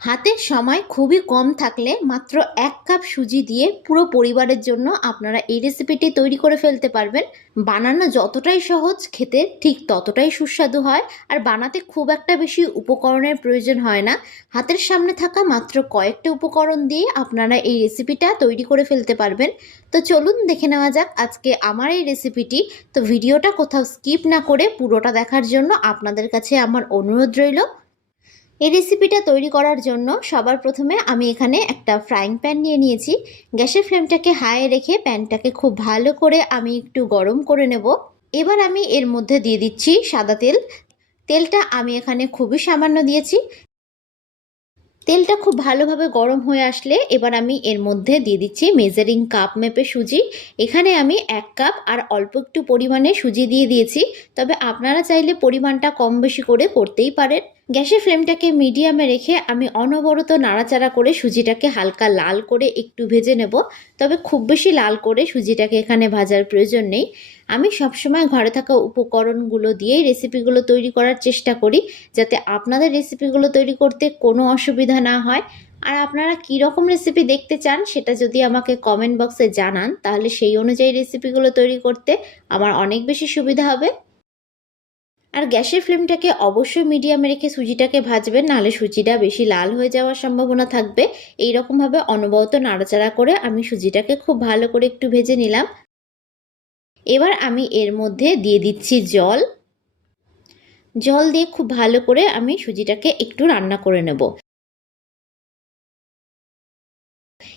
হাতের সময় খুবই কম থাকলে মাত্র এক কাপ সুজি দিয়ে পুরো পরিবারের জন্য আপনারা এই রেসিপিটি তৈরি করে ফেলতে পারবেন। বানানো যতটাই সহজ, খেতে ঠিক ততটাই সুস্বাদু হয় আর বানাতে খুব একটা বেশি উপকরণের প্রয়োজন হয় না। হাতের সামনে থাকা মাত্র কয়েকটা উপকরণ দিয়ে আপনারা এই রেসিপিটা তৈরি করে ফেলতে পারবেন। তো চলুন দেখে নেওয়া যাক আজকে আমার এই রেসিপিটি তো ভিডিওটা কোথাও স্কিপ না করে পুরোটা দেখার জন্য আপনাদের কাছে আমার অনুরোধ রইল। এই রেসিপিটা তৈরি করার জন্য সবার প্রথমে আমি এখানে একটা ফ্রাইং প্যান নিয়ে নিয়েছি। গ্যাসের ফ্লেমটাকে হাই রেখে প্যানটাকে খুব ভালো করে আমি একটু গরম করে নেব। এবার আমি এর মধ্যে দিয়ে দিচ্ছি সাদা তেল। তেলটা আমি এখানে খুবই সামান্য দিয়েছি। তেলটা খুব ভালোভাবে গরম হয়ে আসলে এবার আমি এর মধ্যে দিয়ে দিচ্ছি মেজারিং কাপ মেপে সুজি। এখানে আমি এক কাপ আর অল্প একটু পরিমাণে সুজি দিয়ে দিয়েছি। তবে আপনারা চাইলে পরিমাণটা কম বেশি করে করতেই পারেন। গ্যাসের ফ্লেমটাকে মিডিয়ামে রেখে আমি অনবরত নাড়াচাড়া করে সুজিটাকে হালকা লাল করে একটু ভেজে নেব। তবে খুব বেশি লাল করে সুজিটাকে এখানে ভাজার প্রয়োজন নেই। আমি সবসময় ঘরে থাকা উপকরণগুলো দিয়েই রেসিপিগুলো তৈরি করার চেষ্টা করি, যাতে আপনাদের রেসিপিগুলো তৈরি করতে কোনো অসুবিধা না হয়। আর আপনারা কী রকম রেসিপি দেখতে চান সেটা যদি আমাকে কমেন্ট বক্সে জানান, তাহলে সেই অনুযায়ী রেসিপিগুলো তৈরি করতে আমার অনেক বেশি সুবিধা হবে। আর গ্যাসের ফ্লেমটাকে অবশ্যই মিডিয়ামে রেখে সুজিটাকে ভাজবেন, নাহলে সুজিটা বেশি লাল হয়ে যাওয়ার সম্ভাবনা থাকবে। এই রকমভাবে অনবরত নাড়াচাড়া করে আমি সুজিটাকে খুব ভালো করে একটু ভেজে নিলাম। এবার আমি এর মধ্যে দিয়ে দিচ্ছি জল। জল দিয়ে খুব ভালো করে আমি সুজিটাকে একটু রান্না করে নেব।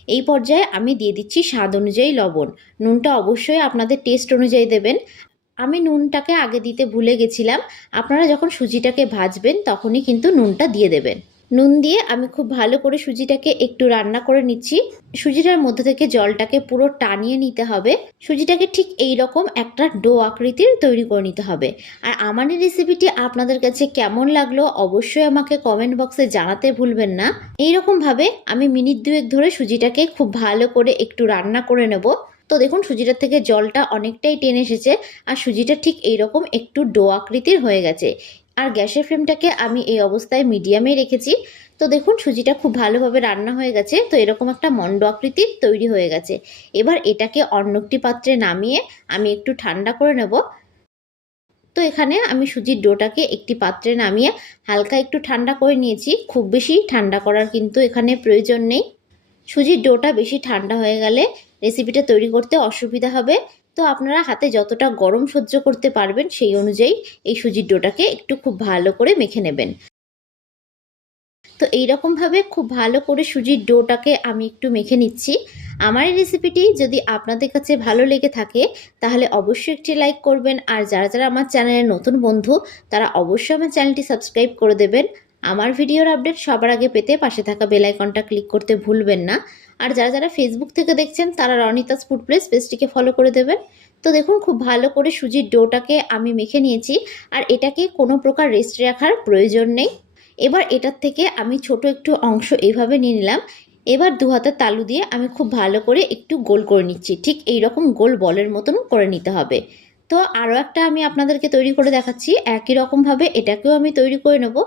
এই পর্যায়ে আমি দিয়ে দিচ্ছি স্বাদ অনুযায়ী লবণ। নুনটা অবশ্যই আপনাদের টেস্ট অনুযায়ী দেবেন। আমি নুনটাকে আগে দিতে ভুলে গেছিলাম। আপনারা যখন সুজিটাকে ভাজবেন তখনই কিন্তু নুনটা দিয়ে দেবেন। নুন দিয়ে আমি খুব ভালো করে সুজিটাকে একটু রান্না করে নিচ্ছি। সুজিটার মধ্যে থেকে জলটাকে পুরো টানিয়ে নিতে হবে। সুজিটাকে ঠিক এই রকম একটা ডো আকৃতির তৈরি করে নিতে হবে। আর আমার এই রেসিপিটি আপনাদের কাছে কেমন লাগল অবশ্যই আমাকে কমেন্ট বক্সে জানাতে ভুলবেন না। এইরকমভাবে আমি মিনিট দুয়েক ধরে সুজিটাকে খুব ভালো করে একটু রান্না করে নেব। তো দেখুন, সুজিটার থেকে জলটা অনেকটাই টেনে এসেছে। আর সুজিটা ঠিক এইরকম একটু ডো আকৃতির হয়ে গেছে। আর গ্যাসের ফ্লেমটাকে আমি এই অবস্থায় মিডিয়ামে রেখেছি। তো দেখুন, সুজিটা খুব ভালোভাবে রান্না হয়ে গেছে। তো এরকম একটা মন্ড আকৃতির তৈরি হয়ে গেছে। এবার এটাকে অন্য একটি পাত্রে নামিয়ে আমি একটু ঠান্ডা করে নেব। তো এখানে আমি সুজির ডোটাকে একটি পাত্রে নামিয়ে হালকা একটু ঠান্ডা করে নিয়েছি। খুব বেশি ঠান্ডা করার কিন্তু এখানে প্রয়োজন নেই। সুজির ডোটা বেশি ঠান্ডা হয়ে গেলে রেসিপিটা তৈরি করতে অসুবিধা হবে। তো আপনারা হাতে যতটা গরম সহ্য করতে পারবেন, সেই অনুযায়ী এই সুজির ডোটাকে একটু খুব ভালো করে মেখে নেবেন। তো এইরকমভাবে খুব ভালো করে সুজির ডোটাকে আমি একটু মেখে নিচ্ছি। আমার এই রেসিপিটি যদি আপনাদের কাছে ভালো লেগে থাকে, তাহলে অবশ্যই একটি লাইক করবেন। আর যারা যারা আমার চ্যানেলের নতুন বন্ধু, তারা অবশ্যই আমার চ্যানেলটি সাবস্ক্রাইব করে দেবেন। আমার ভিডিওর আপডেট সবার আগে পেতে পাশে থাকা বেল আইকনটা ক্লিক করতে ভুলবেন না। আর যারা যারা ফেসবুক থেকে দেখছেন, তারা রনিতাস ফুড প্লেস পেজটিকে ফলো করে দেবেন। তো দেখুন, খুব ভালো করে সুজির ডোটাকে আমি মেখে নিয়েছি। আর এটাকে কোনো প্রকার রেস্ট রাখার প্রয়োজন নেই। এবার এটার থেকে আমি ছোট একটু অংশ এইভাবে নিয়ে নিলাম। এবার দু হাতের তালু দিয়ে আমি খুব ভালো করে একটু গোল করে নিচ্ছি। ঠিক এই রকম গোল বলের মতন করে নিতে হবে। তো আরও একটা আমি আপনাদেরকে তৈরি করে দেখাচ্ছি। একই রকমভাবে এটাকেও আমি তৈরি করে নেব।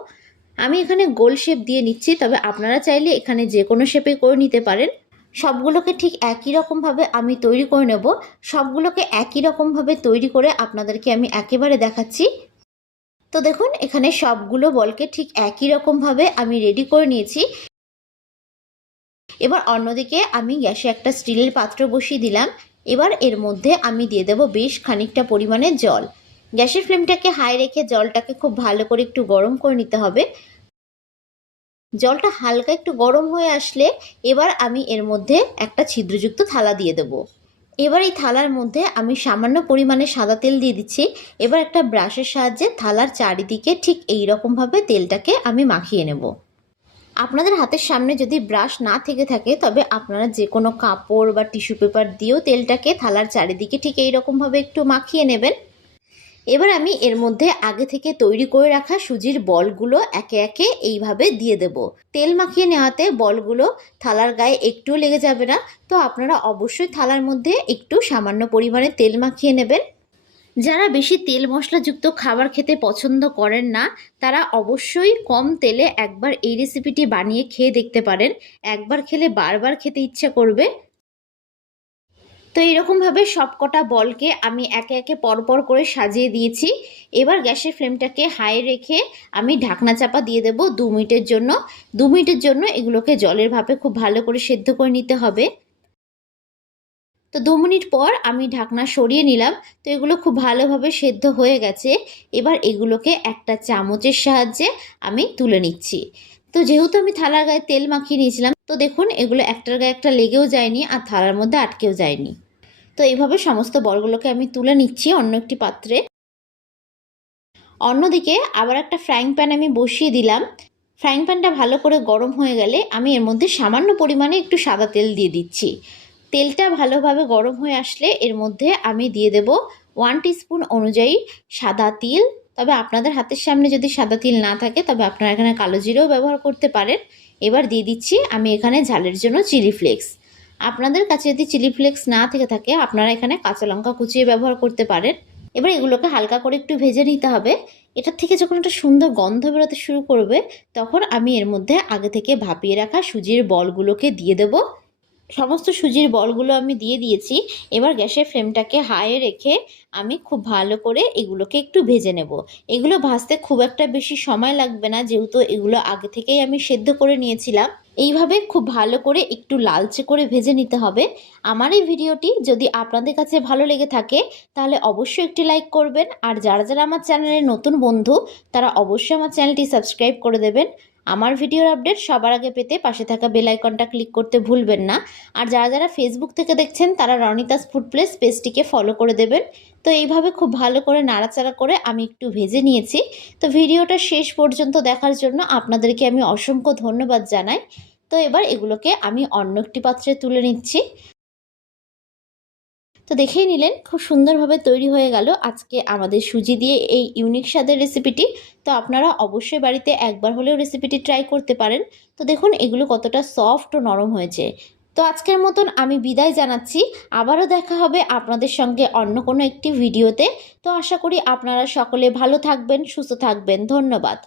আমি এখানে গোল শেপ দিয়ে নিচ্ছি, তবে আপনারা চাইলে এখানে যে কোনো শেপে করে নিতে পারেন। সবগুলোকে ঠিক একই রকমভাবে আমি তৈরি করে নেব। সবগুলোকে একই রকমভাবে তৈরি করে আপনাদেরকে আমি একেবারে দেখাচ্ছি। তো দেখুন, এখানে সবগুলো বলকে ঠিক একই রকমভাবে আমি রেডি করে নিয়েছি। এবার অন্যদিকে আমি গ্যাসে একটা স্টিলের পাত্র বসিয়ে দিলাম। এবার এর মধ্যে আমি দিয়ে দেব বেশ খানিকটা পরিমাণে জল। গ্যাসের ফ্লেমটাকে হাই রেখে জলটাকে খুব ভালো করে একটু গরম করে নিতে হবে। জলটা হালকা একটু গরম হয়ে আসলে এবার আমি এর মধ্যে একটা ছিদ্রযুক্ত থালা দিয়ে দেব। এবার এই থালার মধ্যে আমি সামান্য পরিমাণে সাদা তেল দিয়ে দিচ্ছি। এবার একটা ব্রাশের সাহায্যে থালার চারিদিকে ঠিক এই রকমভাবে তেলটাকে আমি মাখিয়ে নেব। আপনাদের হাতের সামনে যদি ব্রাশ না থেকে থাকে, তবে আপনারা যে কোনো কাপড় বা টিস্যু পেপার দিয়েও তেলটাকে থালার চারিদিকে ঠিক এই রকমভাবে একটু মাখিয়ে নেবেন। এবার আমি এর মধ্যে আগে থেকে তৈরি করে রাখা সুজির বলগুলো একে একে এইভাবে দিয়ে দেব। তেল মাখিয়ে নেওয়াতে বলগুলো থালার গায়ে একটুও লেগে যাবে না। তো আপনারা অবশ্যই থালার মধ্যে একটু সামান্য পরিমাণে তেল মাখিয়ে নেবেন। যারা বেশি তেল মশলাযুক্ত খাবার খেতে পছন্দ করেন না, তারা অবশ্যই কম তেলে একবার এই রেসিপিটি বানিয়ে খেয়ে দেখতে পারেন। একবার খেলে বারবার খেতে ইচ্ছা করবে। তো এইরকমভাবে সবকটা বলকে আমি একে একে পরপর করে সাজিয়ে দিয়েছি। এবার গ্যাসের ফ্লেমটাকে হাই রেখে আমি ঢাকনা চাপা দিয়ে দেব দু মিনিটের জন্য। দু মিনিটের জন্য এগুলোকে জলের ভাপে খুব ভালো করে সেদ্ধ করে নিতে হবে। তো দু মিনিট পর আমি ঢাকনা সরিয়ে নিলাম। তো এগুলো খুব ভালোভাবে সেদ্ধ হয়ে গেছে। এবার এগুলোকে একটা চামচের সাহায্যে আমি তুলে নিচ্ছি। তো যেহেতু আমি থালার গায়ে তেল মাখিয়ে নিয়েছিলাম, তো দেখুন এগুলো একটার গায়ে একটা লেগেও যায়নি আর থালার মধ্যে আটকেও যায়নি। তো এইভাবে সমস্ত বলগুলোকে আমি তুলে নিচ্ছি অন্য একটি পাত্রে। অন্যদিকে আবার একটা ফ্রাইং প্যান আমি বসিয়ে দিলাম। ফ্রাইং প্যানটা ভালো করে গরম হয়ে গেলে আমি এর মধ্যে সামান্য পরিমাণে একটু সাদা তেল দিয়ে দিচ্ছি। তেলটা ভালোভাবে গরম হয়ে আসলে এর মধ্যে আমি দিয়ে দেব ওয়ান স্পুন অনুযায়ী সাদা তিল। তবে আপনাদের হাতের সামনে যদি সাদা তিল না থাকে, তবে আপনারা এখানে কালো জিরেও ব্যবহার করতে পারেন। এবার দিয়ে দিচ্ছি আমি এখানে ঝালের জন্য চিলি ফ্লেক্স আপনাদের কাছে যদি চিলি ফ্লেক্স না থেকে থাকে, আপনারা এখানে কাঁচা লঙ্কা কুচিয়ে ব্যবহার করতে পারেন। এবার এগুলোকে হালকা করে একটু ভেজে নিতে হবে। এটা থেকে যখন একটা সুন্দর গন্ধ বেরোতে শুরু করবে, তখন আমি এর মধ্যে আগে থেকে ভাপিয়ে রাখা সুজির বলগুলোকে দিয়ে দেবো। সমস্ত সুজির বলগুলো আমি দিয়ে দিয়েছি। এবার গ্যাসের ফ্লেমটাকে হাইয়ে রেখে আমি খুব ভালো করে এগুলোকে একটু ভেজে নেব। এগুলো ভাজতে খুব একটা বেশি সময় লাগবে না, যেহেতু এগুলো আগে থেকেই আমি সেদ্ধ করে নিয়েছিলাম। এইভাবে খুব ভালো করে একটু লালচে করে ভেজে নিতে হবে। আমার এই ভিডিওটি যদি আপনাদের কাছে ভালো লেগে থাকে, তাহলে অবশ্যই একটি লাইক করবেন। আর যারা যারা আমার চ্যানেলের নতুন বন্ধু, তারা অবশ্যই আমার চ্যানেলটি সাবস্ক্রাইব করে দেবেন। আমার ভিডিওর আপডেট সবার আগে পেতে পাশে থাকা বেল আইকনটা ক্লিক করতে ভুলবেন না। আর যারা যারা ফেসবুক থেকে দেখছেন, তারা রনিতাস ফুড প্লেস পেজটিকে ফলো করে দেবেন। তো এইভাবে খুব ভালো করে নাড়াচাড়া করে আমি একটু ভেজে নিয়েছি। তো ভিডিওটা শেষ পর্যন্ত দেখার জন্য আপনাদেরকে আমি অসংখ্য ধন্যবাদ জানাই। তো এবার এগুলোকে আমি অন্য একটি পাত্রে তুলে নিচ্ছি। তো দেখেই নিলেন, খুব সুন্দরভাবে তৈরি হয়ে গেল আজকে আমাদের সুজি দিয়ে এই ইউনিক স্বাদের রেসিপিটি তো আপনারা অবশ্যই বাড়িতে একবার হলেও রেসিপিটি ট্রাই করতে পারেন। তো দেখুন, এগুলো কতটা সফট ও নরম হয়েছে। তো আজকের মতন আমি বিদায় জানাচ্ছি। আবারও দেখা হবে আপনাদের সঙ্গে অন্য কোনো একটি ভিডিওতে তো আশা করি আপনারা সকলে ভালো থাকবেন, সুস্থ থাকবেন। ধন্যবাদ।